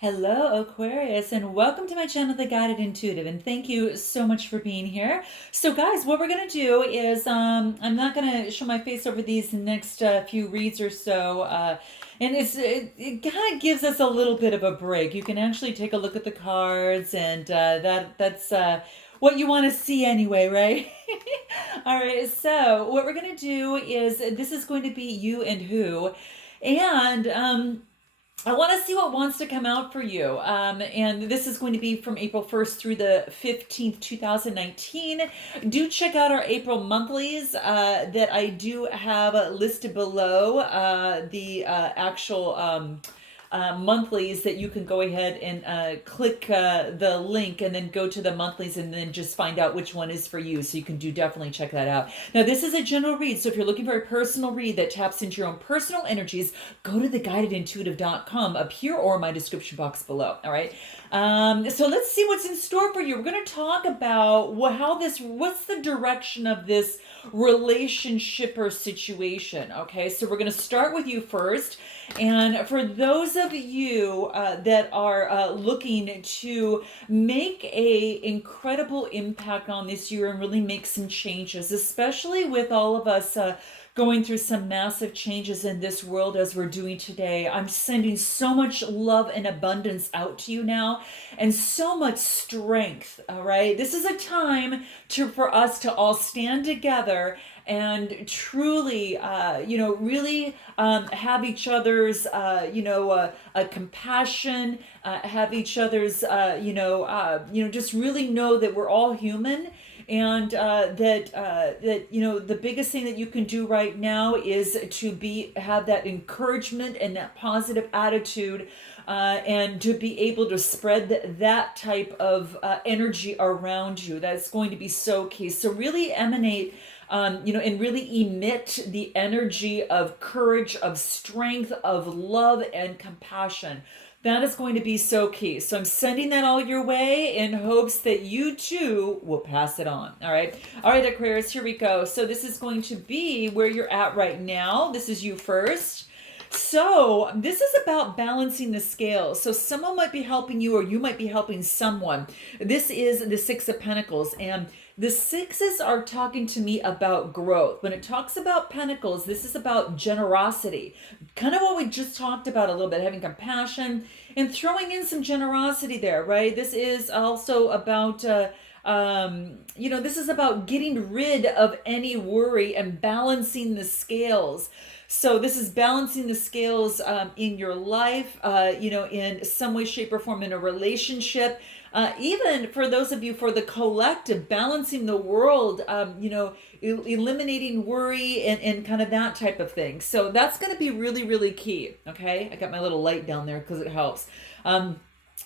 Hello, Aquarius, and welcome to my channel, The Guided Intuitive, and thank you so much for being here. So, guys, what we're going to do is I'm not going to show my face over these next few reads or so, and it kind of gives us a little bit of a break. You can actually take a look at the cards, and that's what you want to see anyway, right? All right, so what we're going to do is this is going to be you and who, and I want to see what wants to come out for you. And this is going to be from April 1st through the 15th, 2019. Do check out our April monthlies that I do have listed below the actual monthlies that you can go ahead and click the link and then go to the monthlies and then just find out which one is for you. So you can definitely check that out. Now, this is a general read. So if you're looking for a personal read that taps into your own personal energies, go to theguidedintuitive.com up here or my description box below. All right. So let's see what's in store for you. We're going to talk about what's the direction of this relationship or situation. Okay. So we're going to start with you first. And for those of you that are looking to make a incredible impact on this year and really make some changes, especially with all of us going through some massive changes in this world as we're doing today. I'm sending so much love and abundance out to you now and so much strength, all right? This is a time for us to all stand together and truly, really have each other's, compassion, have each other's, just really know that we're all human, and the biggest thing that you can do right now is to have that encouragement and that positive attitude, and to be able to spread that type of energy around you. That's going to be so key. So really emanate, and really emit the energy of courage, of strength, of love, and compassion. That is going to be so key. So I'm sending that all your way in hopes that you too will pass it on. All right. All right, Aquarius, here we go. So this is going to be where you're at right now. This is you first. So this is about balancing the scales. So someone might be helping you or you might be helping someone. This is the Six of Pentacles, and the sixes are talking to me about growth. When it talks about pentacles, this is about generosity. Kind of what we just talked about a little bit, having compassion and throwing in some generosity there, right? This is also about this is about getting rid of any worry and balancing the scales. So this is balancing the scales in your life, in some way, shape, or form in a relationship. Even for those of you for the collective, balancing the world, eliminating worry and kind of that type of thing. So that's going to be really, really key. Okay. I got my little light down there because it helps.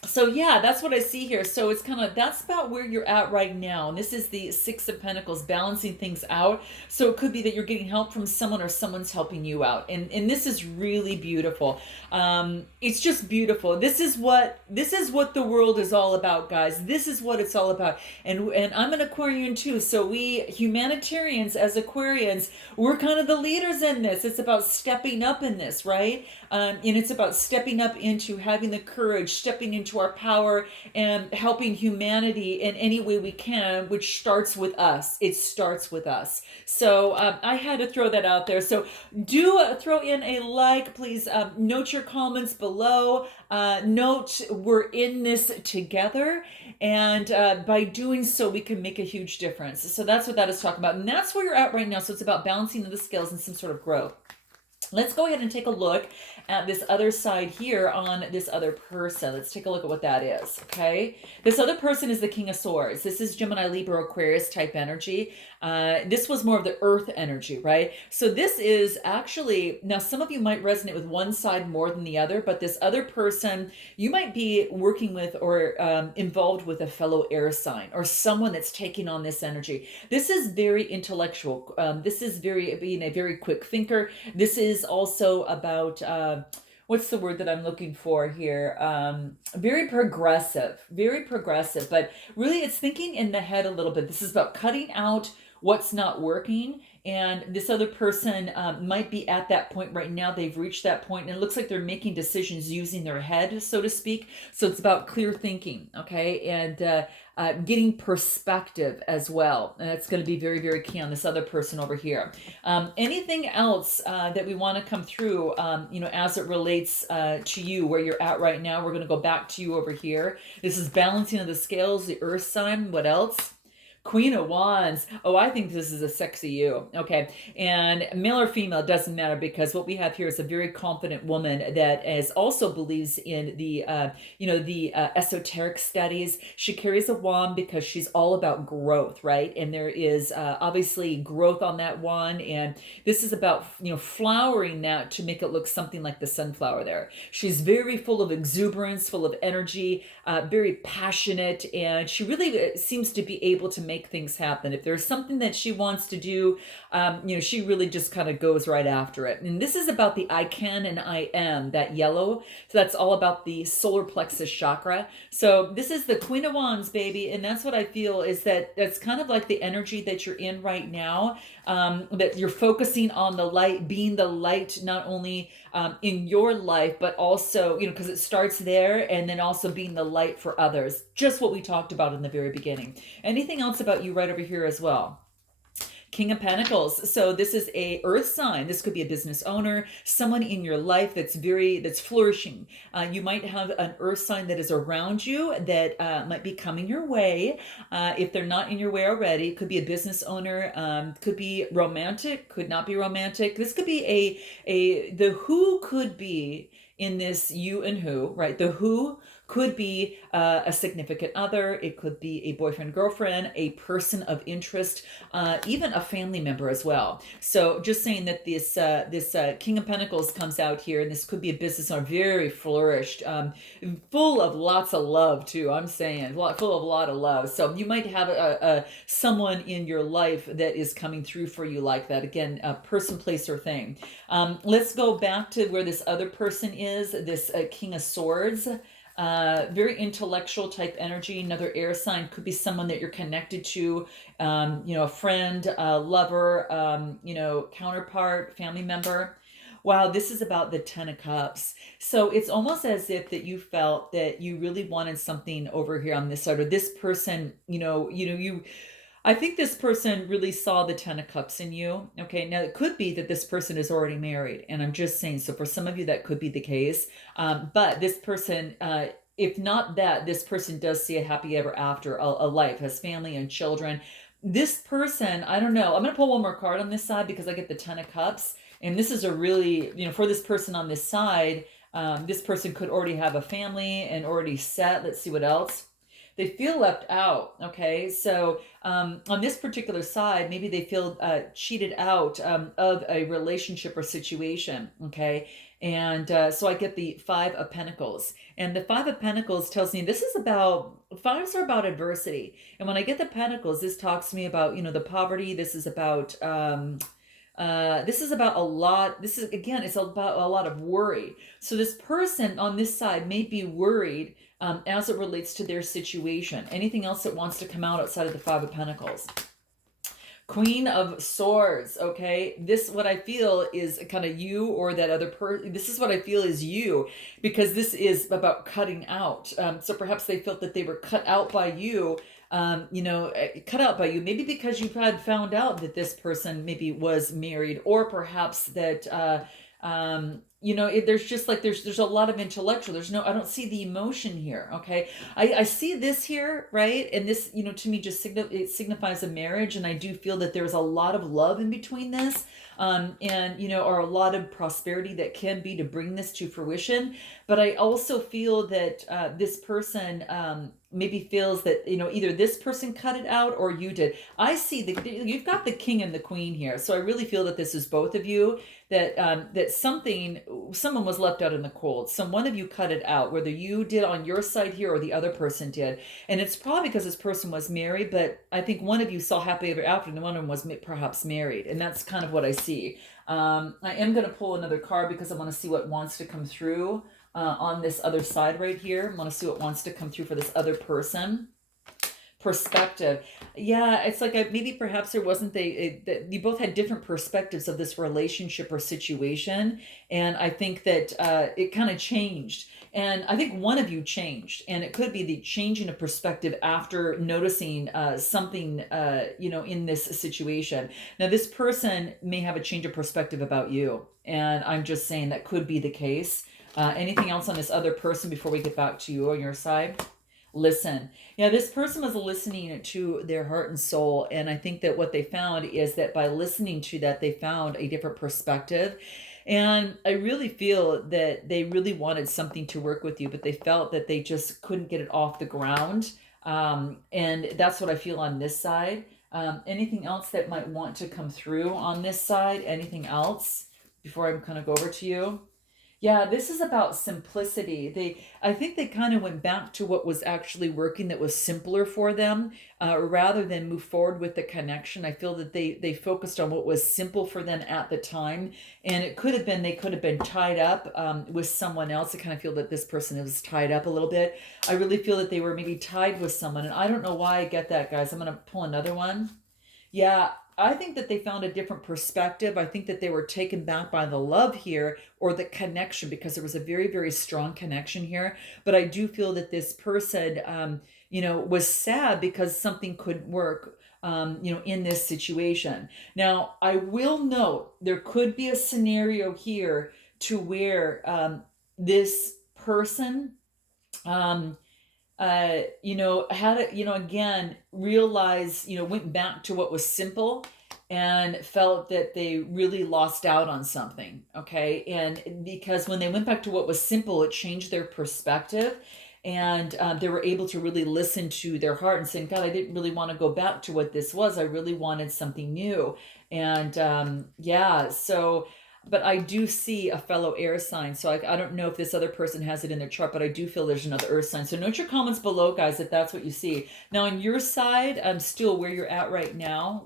So yeah, that's what I see here. So it's kind of, that's about where you're at right now. And this is the Six of Pentacles, balancing things out. So it could be that you're getting help from someone or someone's helping you out. And this is really beautiful. It's just beautiful. This is what the world is all about, guys. This is what it's all about. And I'm an Aquarian too. So we humanitarians as Aquarians, we're kind of the leaders in this. It's about stepping up in this, right? And it's about stepping up into having the courage, stepping into our power and helping humanity in any way we can, which starts with us. It starts with us. So I had to throw that out there. So do throw in a like, please. Note your comments below. Note we're in this together. And by doing so, we can make a huge difference. So that's what that is talking about. And that's where you're at right now. So it's about balancing the scales and some sort of growth. Let's go ahead and take a look at this other side here on this other person. Let's take a look at what that is, okay? This other person is the King of Swords. This is Gemini, Libra, Aquarius type energy. This was more of the earth energy, right? So this is actually, now some of you might resonate with one side more than the other, but this other person, you might be working with or involved with a fellow air sign or someone that's taking on this energy. This is very intellectual. This is being a very quick thinker. This is also about what's the word that I'm looking for here? Very progressive, but really it's thinking in the head a little bit. This is about cutting out what's not working And this other person might be at that point right now. They've reached that point, and it looks like they're making decisions using their head, so to speak. So it's about clear thinking, okay, and getting perspective as well. And that's going to be very, very key on this other person over here. Anything else that we want to come through, as it relates to you, where you're at right now? We're going to go back to you over here. This is balancing of the scales, the earth sign. What else? Queen of Wands. Oh, I think this is a sexy you. Okay. And male or female doesn't matter, because what we have here is a very confident woman that is also believes in the esoteric studies. She carries a wand because she's all about growth, right? And there is obviously growth on that wand. And this is about, flowering that to make it look something like the sunflower there. She's very full of exuberance, full of energy, very passionate, and she really seems to be able to make things happen. If there's something that she wants to do, she really just kind of goes right after it. And this is about the I can and I am, that yellow. So that's all about the solar plexus chakra. So this is the Queen of Wands, baby. And that's what I feel is that that's kind of like the energy that you're in right now, that you're focusing on the light, being the light, not only in your life, but also, because it starts there, and then also being the light for others. Just what we talked about in the very beginning. Anything else about you right over here as well? King of Pentacles. So this is a earth sign. This could be a business owner, someone in your life that's flourishing. You might have an earth sign that is around you that might be coming your way. If they're not in your way already, it could be a business owner, could be romantic, could not be romantic. This could be the who could be in this you and who, right? The who could be a significant other. It could be a boyfriend, girlfriend, a person of interest, even a family member as well. So just saying that this King of Pentacles comes out here, and this could be a business owner, very flourished, full of lots of love too. I'm saying full of a lot of love. So you might have a someone in your life that is coming through for you like that. Again, a person, place, or thing. Let's go back to where this other person is. This King of Swords. Very intellectual type energy. Another air sign, could be someone that you're connected to, a friend, a lover, counterpart, family member. Wow, this is about the Ten of Cups. So it's almost as if that you felt that you really wanted something over here on this side, or this person, I think this person really saw the Ten of Cups in you. Okay, now it could be that this person is already married, and I'm just saying, so for some of you that could be the case. But this person, if not that, this person does see a happy ever after, a life, has family and children. This person, I don't know. I'm going to pull one more card on this side because I get the Ten of Cups. And this is a really, for this person on this side, this person could already have a family and already set. Let's see what else. They feel left out. Okay, so on this particular side, maybe they feel cheated out of a relationship or situation. Okay, and so I get the Five of Pentacles, and the Five of Pentacles tells me this is about, fives are about adversity, and when I get the Pentacles, this talks to me about the poverty. This is about a lot. This is, again, it's about a lot of worry. So this person on this side may be worried as it relates to their situation. Anything else that wants to come out outside of the Five of Pentacles? Queen of Swords. Okay, this, what I feel is kind of you, or that other person. This is what I feel is you, because this is about cutting out. So perhaps they felt that they were cut out by you. Cut out by you, maybe because you had found out that this person maybe was married, or perhaps that there's just like there's a lot of intellectual, I don't see the emotion here. Okay, I see this here, right? And this, to me, just it signifies a marriage, and I do feel that there's a lot of love in between this, or a lot of prosperity that can be to bring this to fruition. But I also feel that this person maybe feels that either this person cut it out or you did. I see you've got the King and the Queen here, so I really feel that this is both of you, that someone was left out in the cold. So one of you cut it out, whether you did on your side here or the other person did. And it's probably because this person was married, but I think one of you saw happily ever after, and one of them was perhaps married. And that's kind of what I see. I am going to pull another card because I want to see what wants to come through on this other side right here. I want to see what wants to come through for this other person. perspective. Yeah, it's like maybe perhaps there wasn't that you both had different perspectives of this relationship or situation, and I think that it kind of changed. And I think one of you changed, and it could be the changing of perspective after noticing something, in this situation. Now, this person may have a change of perspective about you, and I'm just saying that could be the case. Anything else on this other person before we get back to you on your side? Listen. Yeah, this person was listening to their heart and soul. And I think that what they found is that by listening to that, they found a different perspective. And I really feel that they really wanted something to work with you, but they felt that they just couldn't get it off the ground. And that's what I feel on this side. Anything else that might want to come through on this side? Anything else before I kind of go over to you? Yeah, this is about simplicity. I think they kind of went back to what was actually working that was simpler for them, rather than move forward with the connection. I feel that they focused on what was simple for them at the time, and it could have been they could have been tied up with someone else. I kind of feel that this person was tied up a little bit. I really feel that they were maybe tied with someone, and I don't know why I get that, guys. I'm gonna pull another one. Yeah, I think that they found a different perspective. I think that they were taken back by the love here or the connection because there was a very, very strong connection here. But I do feel that this person, was sad because something couldn't work, in this situation. Now, I will note there could be a scenario here to where this person, um, had it, again, realized, went back to what was simple and felt that they really lost out on something. Okay. And because when they went back to what was simple, it changed their perspective. And they were able to really listen to their heart and saying, God, I didn't really want to go back to what this was. I really wanted something new. And yeah, so but I do see a fellow air sign. So I don't know if this other person has it in their chart, but I do feel there's another earth sign. So note your comments below, guys, if that's what you see. Now on your side, still where you're at right now,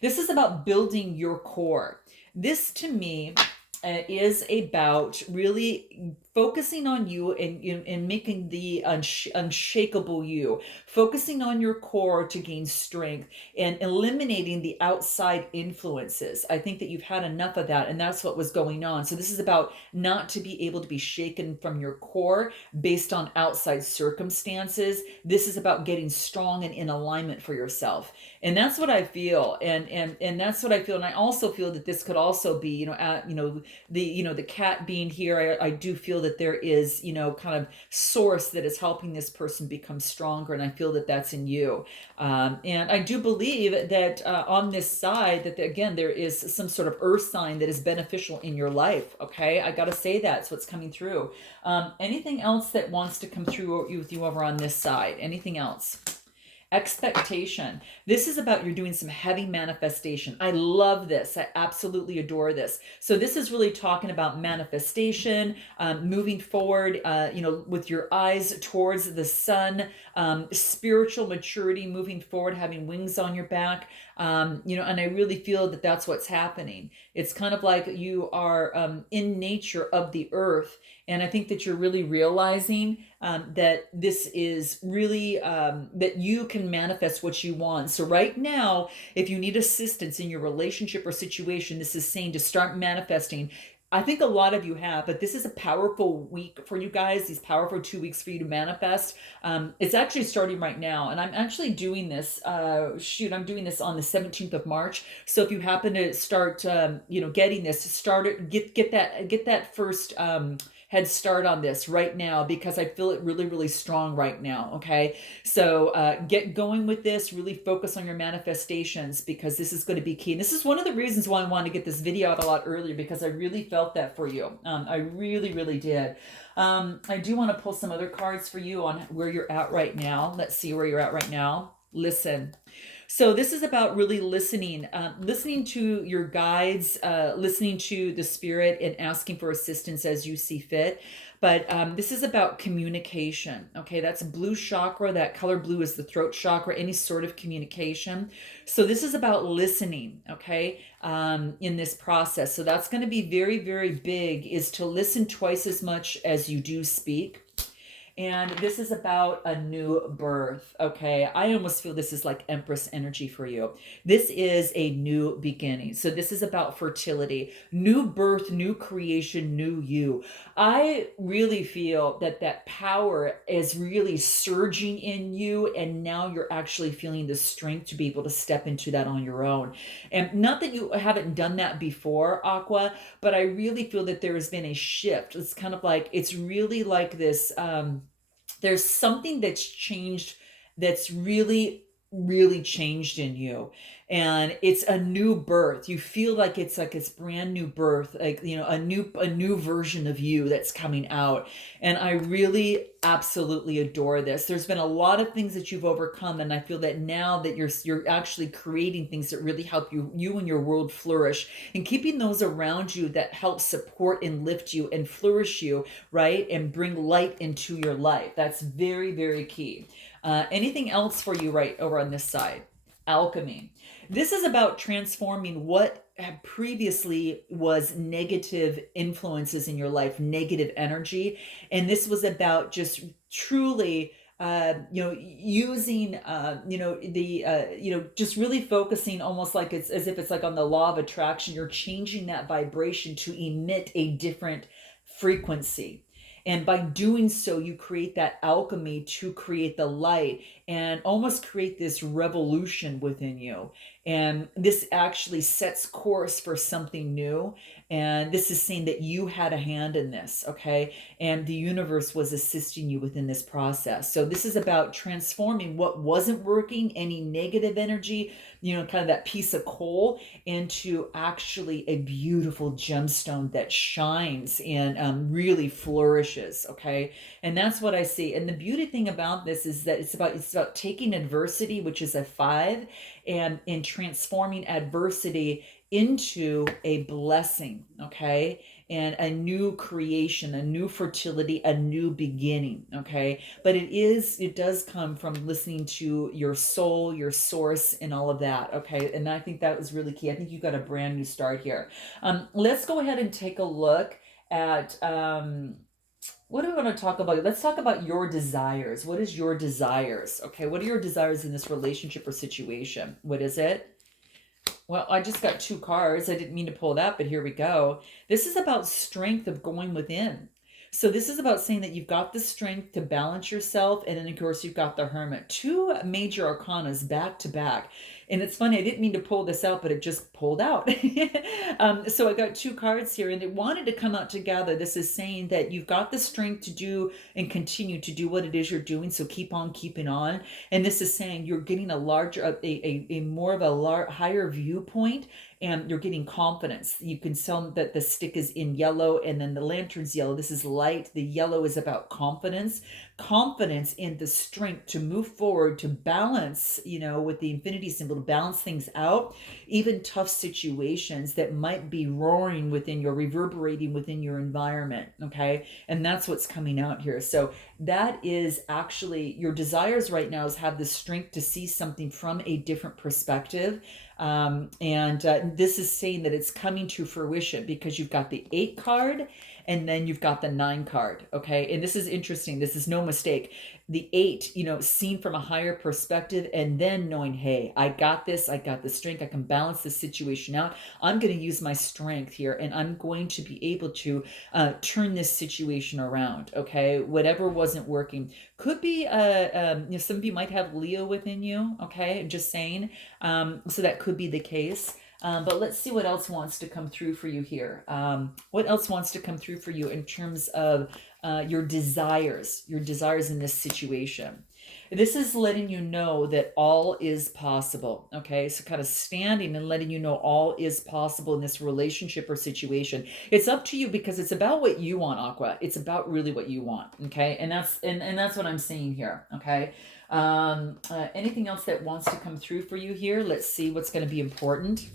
this is about building your core. This to me is about really focusing on you and making the unshakable you, focusing on your core to gain strength and eliminating the outside influences. I think that you've had enough of that, and that's what was going on. So this is about not to be able to be shaken from your core based on outside circumstances. This is about getting strong and in alignment for yourself. And that's what I feel. And that's what I feel. And I also feel that this could also be, the cat being here, I do feel that there is, kind of source that is helping this person become stronger. And I feel that that's in you. And I do believe that on this side, that again, there is some sort of earth sign that is beneficial in your life. Okay. I got to say that. So it's coming through. Anything else that wants to come through with you over on this side? Anything else? Expectation. This is about you're doing some heavy manifestation. I love this. I absolutely adore this. So this is really talking about manifestation, moving forward, with your eyes towards the sun, spiritual maturity, moving forward, having wings on your back. And I really feel that that's what's happening. It's kind of like you are in nature of the earth. And I think that you're really realizing that this is really, that you can manifest what you want. So right now, if you need assistance in your relationship or situation, this is saying to start manifesting. I think a lot of you have, but this is a powerful week for you guys, these powerful 2 weeks for you to manifest. It's actually starting right now. And I'm actually doing this, I'm doing this on the 17th of March. So if you happen to start, getting this, start it, get that first, head start on this right now, because I feel it really, really strong right now. Okay. So get going with this, really focus on your manifestations, because this is going to be key. And this is one of the reasons why I wanted to get this video out a lot earlier, because I really felt that for you. I really, really did. I do want to pull some other cards for you on where you're at right now. Let's see where you're at right now. Listen. So this is about really listening to your guides, listening to the spirit, and asking for assistance as you see fit. But this is about communication. Okay, that's blue chakra. That color blue is the throat chakra, any sort of communication. So this is about listening, okay, in this process. So that's going to be very, very big, is to listen twice as much as you do speak. And this is about a new birth. Okay. I almost feel this is like Empress energy for you. This is a new beginning. So this is about fertility, new birth, new creation, new you. I really feel that that power is really surging in you. And now you're actually feeling the strength to be able to step into that on your own. And not that you haven't done that before, Aqua, but I really feel that there has been a shift. It's kind of like, it's really like this, there's something that's changed, that's really changed in you, and it's a new birth. You feel like it's brand new birth, like, you know, a new version of you that's coming out. And I really absolutely adore this. There's been a lot of things that you've overcome, and I feel that now that you're actually creating things that really help you and your world flourish, and keeping those around you that help support and lift you and flourish you, right? And bring light into your life. That's very, very key. Anything else for you right over on this side? Alchemy. This is about transforming what had previously was negative influences in your life, negative energy. And this was about just truly using just really focusing, almost like it's as if it's like on the law of attraction. You're changing that vibration to emit a different frequency, and by doing so you create that alchemy to create the light and almost create this revolution within you. And this actually sets course for something new, and this is saying that you had a hand in this, okay? And the universe was assisting you within this process. So this is about transforming what wasn't working, any negative energy, kind of that piece of coal, into actually a beautiful gemstone that shines and really flourishes. Okay, and that's what I see. And the beauty thing about this is that it's about taking adversity, which is a 5, and in transforming adversity into a blessing. Okay, and a new creation, a new fertility, a new beginning. Okay, but it does come from listening to your soul, your source, and all of that. Okay, and I think that was really key. I think you got a brand new start here. Let's go ahead and take a look at what do we want to talk about? Let's talk about your desires. What is your desires? Okay, what are your desires in this relationship or situation? What is it? Well, I just got 2 cards. I didn't mean to pull that, but here we go. This is about strength of going within. So this is about saying that you've got the strength to balance yourself, and then of course you've got the Hermit. 2 major arcanas back to back. And it's funny, I didn't mean to pull this out, but it just pulled out. So I got 2 cards here, and it wanted to come out together. This is saying that you've got the strength to do and continue to do what it is you're doing. So keep on keeping on. And this is saying you're getting a larger, a more of a higher viewpoint, and you're getting confidence. You can tell that the stick is in yellow and then the lantern's yellow. This is light. The yellow is about confidence in the strength to move forward, to balance, with the infinity symbol, to balance things out, even tough situations that might be reverberating within your environment. Okay. And that's what's coming out here. So that is actually your desires right now, is have the strength to see something from a different perspective. And this is saying that it's coming to fruition because you've got the 8 card and then you've got the 9 card. Okay. And this is interesting. This is no mistake. The 8, seen from a higher perspective, and then knowing, hey, I got this. I got the strength. I can balance this situation out. I'm going to use my strength here, and I'm going to be able to turn this situation around. Okay. Whatever wasn't working could be, some of you might have Leo within you. Okay. I'm just saying. So that could be the case. But let's see what else wants to come through for you here. What else wants to come through for you in terms of your desires in this situation? This is letting you know that all is possible. Okay, so kind of standing and letting you know all is possible in this relationship or situation. It's up to you, because it's about what you want, Aqua. It's about really what you want. Okay, and that's what I'm saying here. Okay. Anything else that wants to come through for you here? Let's see what's going to be important.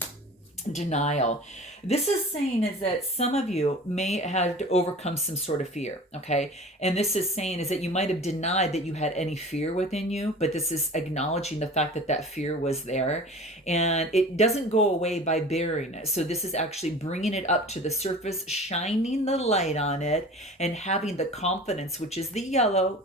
denial. This is saying is that some of you may have to overcome some sort of fear, okay? And this is saying is that you might have denied that you had any fear within you, but this is acknowledging the fact that that fear was there, and it doesn't go away by burying it. So this is actually bringing it up to the surface, shining the light on it, and having the confidence, which is the yellow,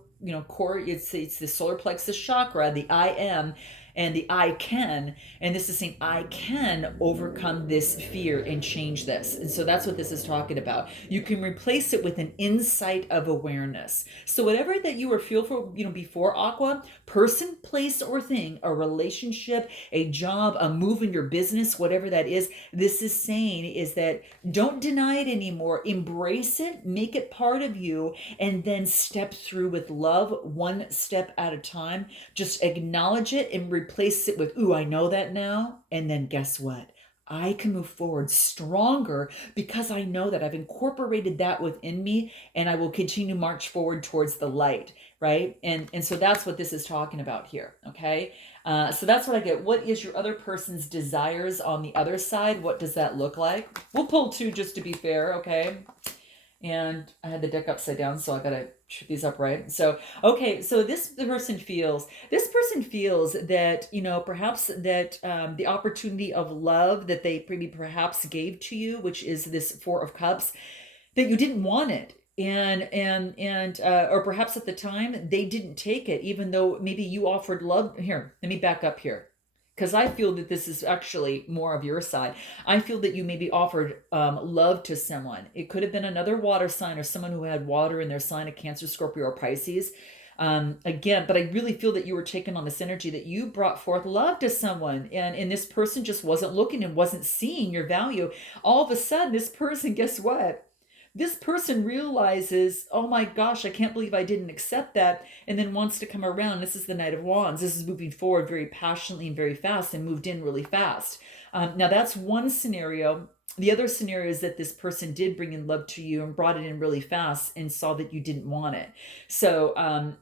core. It's the solar plexus chakra, the I am, and the I can. And this is saying, I can overcome this fear and change this. And so that's what this is talking about. You can replace it with an insight of awareness. So whatever that you were fearful, before, Aqua, person, place, or thing, a relationship, a job, a move in your business, whatever that is, this is saying is that don't deny it anymore. Embrace it, make it part of you, and then step through with love, one step at a time. Just acknowledge it and replace it with, ooh, I know that now. And then guess what? I can move forward stronger because I know that I've incorporated that within me, and I will continue to march forward towards the light, right? And so that's what this is talking about here, okay? So that's what I get. What is your other person's desires on the other side? What does that look like? We'll pull two just to be fair, okay? And I had the deck upside down, so I gotta shoot these up right. So, okay, so this person feels that, perhaps that the opportunity of love that they maybe perhaps gave to you, which is this Four of Cups, that you didn't want it. And or perhaps at the time they didn't take it, even though maybe you offered love. Here, let me back up here, because I feel that this is actually more of your side. I feel that you maybe offered love to someone. It could have been another water sign or someone who had water in their sign, a Cancer, Scorpio, or Pisces. Again, but I really feel that you were taken on this energy that you brought forth love to someone, and this person just wasn't looking and wasn't seeing your value. All of a sudden, this person, guess what? This person realizes, oh my gosh, I can't believe I didn't accept that, and then wants to come around. This is the Knight of Wands. This is moving forward very passionately and very fast, and moved in really fast. Now that's one scenario. The other scenario is that this person did bring in love to you and brought it in really fast and saw that you didn't want it. So,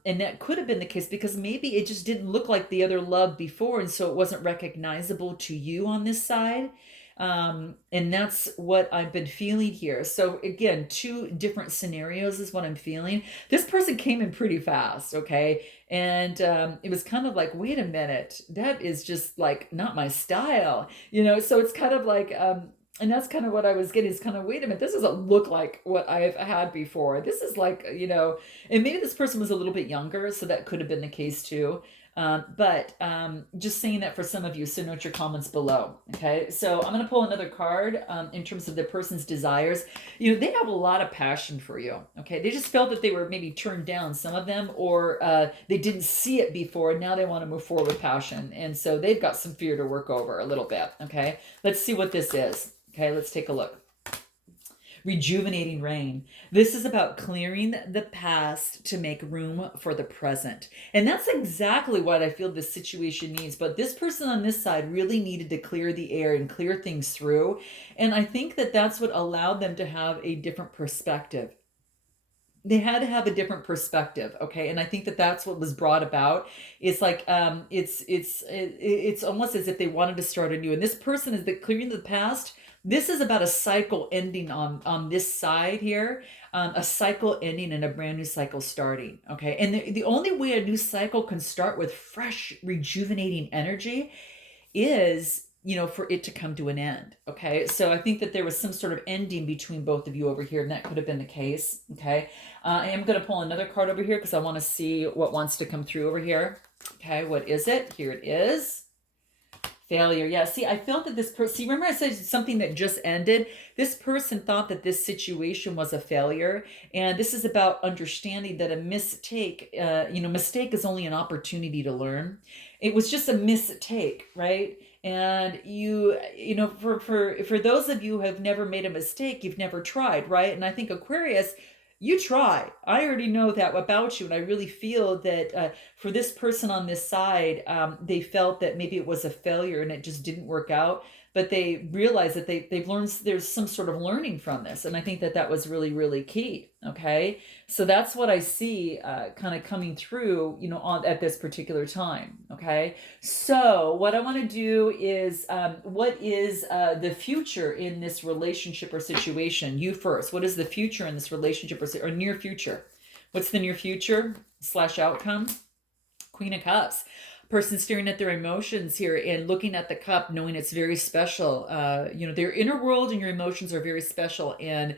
and that could have been the case because maybe it just didn't look like the other love before, and so it wasn't recognizable to you on this side. And that's what I've been feeling here. So again, two different scenarios is what I'm feeling. This person came in pretty fast, okay? And it was kind of like, wait a minute, that is just like not my style, So it's kind of like, and that's kind of what I was getting, is kind of, wait a minute, this doesn't look like what I've had before. This is like, and maybe this person was a little bit younger, so that could have been the case too. But just saying that for some of you, so note your comments below. Okay, so I'm going to pull another card in terms of the person's desires. They have a lot of passion for you. Okay, they just felt that they were maybe turned down, some of them, or they didn't see it before. And now they want to move forward with passion. And so they've got some fear to work over a little bit. Okay, let's see what this is. Okay, let's take a look. Rejuvenating rain. This is about clearing the past to make room for the present. And that's exactly what I feel this situation needs. But this person on this side really needed to clear the air and clear things through. And I think that that's what allowed them to have a different perspective. They had to have a different perspective, okay? And I think that that's what was brought about. It's like it's almost as if they wanted to start anew. And this person is that clearing the past. This is about a cycle ending on this side here, a cycle ending and a brand new cycle starting, okay? And the only way a new cycle can start with fresh, rejuvenating energy is, for it to come to an end, okay? So I think that there was some sort of ending between both of you over here, and that could have been the case, okay? I am going to pull another card over here because I want to see what wants to come through over here. Okay, what is it? Here it is. Failure. Yeah, see, I felt that this person, see, remember I said something that just ended? This person thought that this situation was a failure. And this is about understanding that a mistake, mistake is only an opportunity to learn. It was just a mistake, right? And for those of you who have never made a mistake, you've never tried, right? And I think Aquarius, you try. I already know that about you. And I really feel that for this person on this side, they felt that maybe it was a failure and it just didn't work out. but they realize that they've learned, there's some sort of learning from this. And I think that that was really, really key. Okay. So that's what I see kind of coming through, at this particular time. Okay. So what I want to do is, what is the future in this relationship or situation? You first. What is the future in this relationship or near future? What's the near future / outcome? Queen of Cups. Person staring at their emotions here and looking at the cup, knowing it's very special. Their inner world and your emotions are very special, and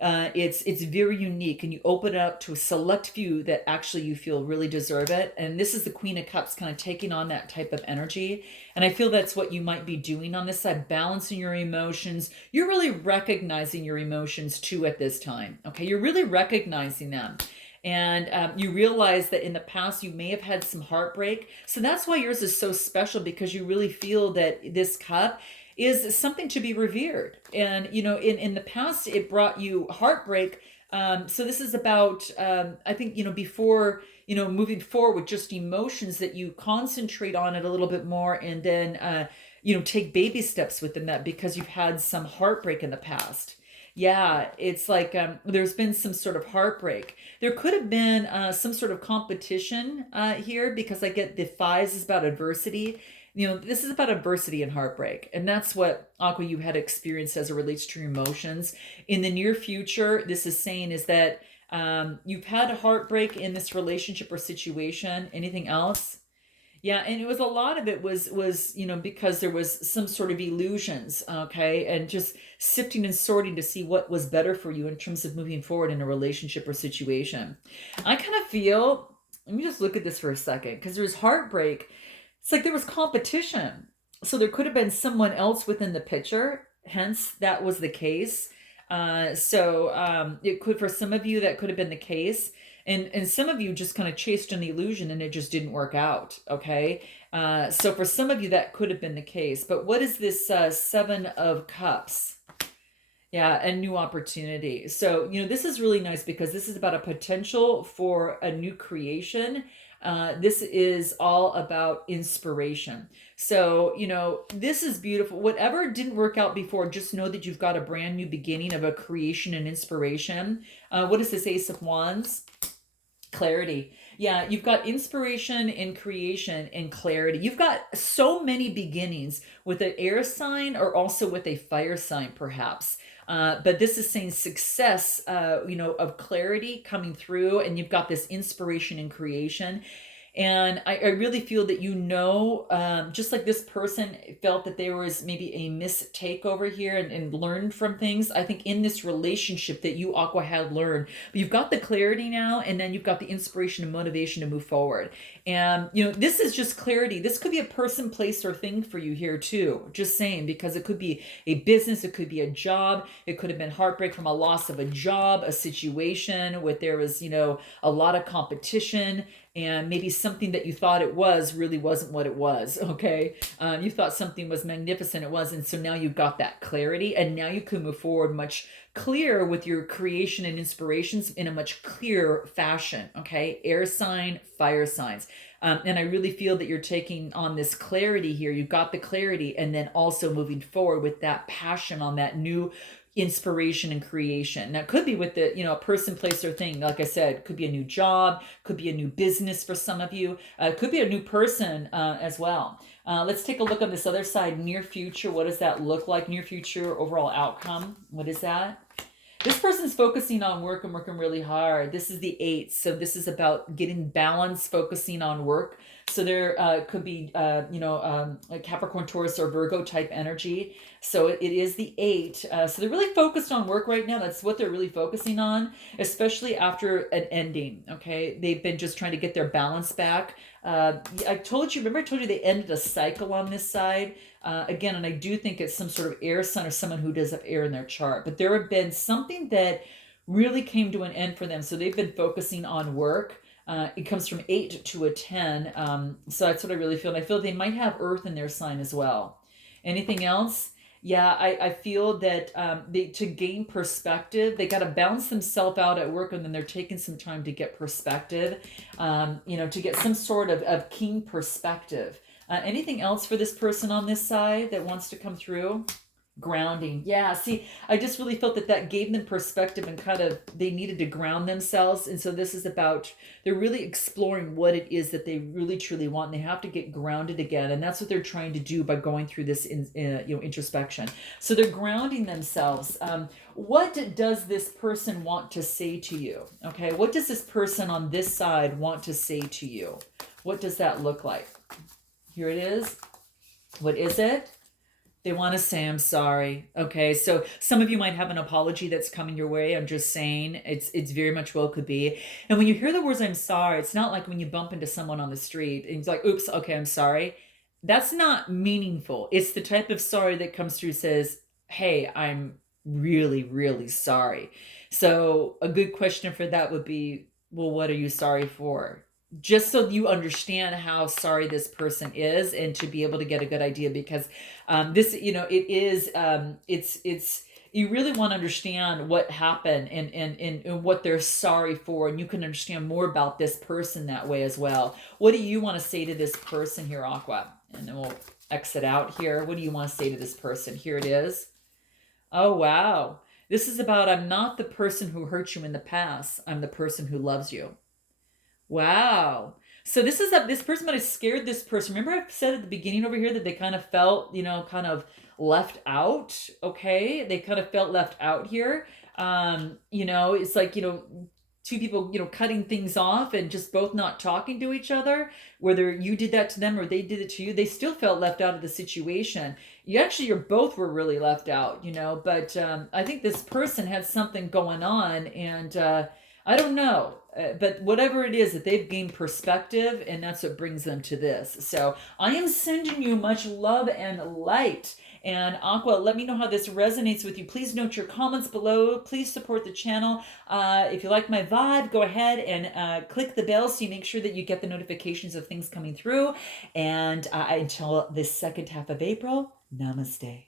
it's very unique. And you open it up to a select few that actually you feel really deserve it. And this is the Queen of Cups kind of taking on that type of energy. And I feel that's what you might be doing on this side, balancing your emotions. You're really recognizing your emotions too at this time. Okay, you're really recognizing them. And you realize that in the past you may have had some heartbreak. So that's why yours is so special, because you really feel that this cup is something to be revered. And, in the past, it brought you heartbreak. So this is about, I think, before, moving forward with just emotions, that you concentrate on it a little bit more, and then, take baby steps within that, because you've had some heartbreak in the past. Yeah, it's like there's been some sort of heartbreak. There could have been some sort of competition here, because I get the fives is about adversity. This is about adversity and heartbreak. And that's what, Aqua, you had experienced as it relates to your emotions. In the near future, this is saying is that you've had a heartbreak in this relationship or situation. Anything else? Yeah, and it was a lot of it was because there was some sort of illusions, okay, and just sifting and sorting to see what was better for you in terms of moving forward in a relationship or situation. I kind of feel, let me just look at this for a second, because there was heartbreak. It's like there was competition. So there could have been someone else within the picture, hence that was the case. It could, for some of you, that could have been the case. And some of you just kind of chased an illusion and it just didn't work out. Okay. So for some of you, that could have been the case. But what is this Seven of Cups? Yeah, a new opportunity. So, this is really nice, because this is about a potential for a new creation. This is all about inspiration. So, this is beautiful. Whatever didn't work out before, just know that you've got a brand new beginning of a creation and inspiration. What is this Ace of Wands? Clarity. Yeah, you've got inspiration and creation and clarity. You've got so many beginnings with an air sign, or also with a fire sign, perhaps. But this is saying success, of clarity coming through, and you've got this inspiration and creation. And I really feel that, just like this person felt that there was maybe a mistake over here, and learned from things. I think in this relationship that you, Aqua, had learned. But you've got the clarity now, and then you've got the inspiration and motivation to move forward. And, this is just clarity. This could be a person, place, or thing for you here too. Just saying, because it could be a business, it could be a job, it could have been heartbreak from a loss of a job, a situation where there was, a lot of competition, and maybe something that you thought it was really wasn't what it was. Okay. You thought something was magnificent, it wasn't. So now you've got that clarity, and now you can move forward much clearer with your creation and inspirations in a much clearer fashion. Okay. Air sign, fire signs. And I really feel that you're taking on this clarity here. You've got the clarity, and then also moving forward with that passion on that new inspiration and creation. Now, it could be with the, a person, place, or thing. Like I said, could be a new job, could be a new business for some of you, could be a new person as well. Let's take a look on this other side. Near future, what does that look like? Near future overall outcome, what is that? This person's focusing on work and working really hard. This is the 8. So this is about getting balance, focusing on work. So there could be, a Capricorn, Taurus, or Virgo type energy. So it is the 8. So they're really focused on work right now. That's what they're really focusing on, especially after an ending. Okay. They've been just trying to get their balance back. Remember I told you they ended a cycle on this side. Again, and I do think it's some sort of air sign, or someone who does have air in their chart. But there have been something that really came to an end for them. So they've been focusing on work. It comes from 8 to a 10. So that's what I really feel. And I feel they might have earth in their sign as well. Anything else? Yeah, I feel that to gain perspective, they got to balance themselves out at work, and then they're taking some time to get perspective, to get some sort of keen perspective. Anything else for this person on this side that wants to come through? Grounding. Yeah, see, I just really felt that that gave them perspective and kind of they needed to ground themselves. And so this is about they're really exploring what it is that they really truly want. And they have to get grounded again, and that's what they're trying to do by going through this introspection. So they're grounding themselves. What does this person want to say to you? Okay, what does this person on this side want to say to you? What does that look like? Here it is. What is it? They want to say, I'm sorry. Okay, so some of you might have an apology that's coming your way. I'm just saying it's very much well could be. And when you hear the words I'm sorry, it's not like when you bump into someone on the street and it's like, oops, okay, I'm sorry. That's not meaningful. It's the type of sorry that comes through says, hey, I'm really, really sorry. So a good question for that would be, well, what are you sorry for? Just so you understand how sorry this person is and to be able to get a good idea because this, it is, it's, you really want to understand what happened and what they're sorry for. And you can understand more about this person that way as well. What do you want to say to this person here, Aqua? And then we'll exit out here. What do you want to say to this person? Here it is. Oh, wow. This is about, I'm not the person who hurt you in the past. I'm the person who loves you. Wow. So this person might have scared this person. Remember I said at the beginning over here that they kind of felt, kind of left out. Okay. They kind of felt left out here. It's like, two people, cutting things off and just both not talking to each other, whether you did that to them or they did it to you, they still felt left out of the situation. You're both were really left out, but I think this person had something going on and, I don't know, but whatever it is that they've gained perspective and that's what brings them to this. So I am sending you much love and light. And Aqua, let me know how this resonates with you. Please note your comments below. Please support the channel. If you like my vibe, go ahead and click the bell so you make sure that you get the notifications of things coming through. And until the second half of April, namaste.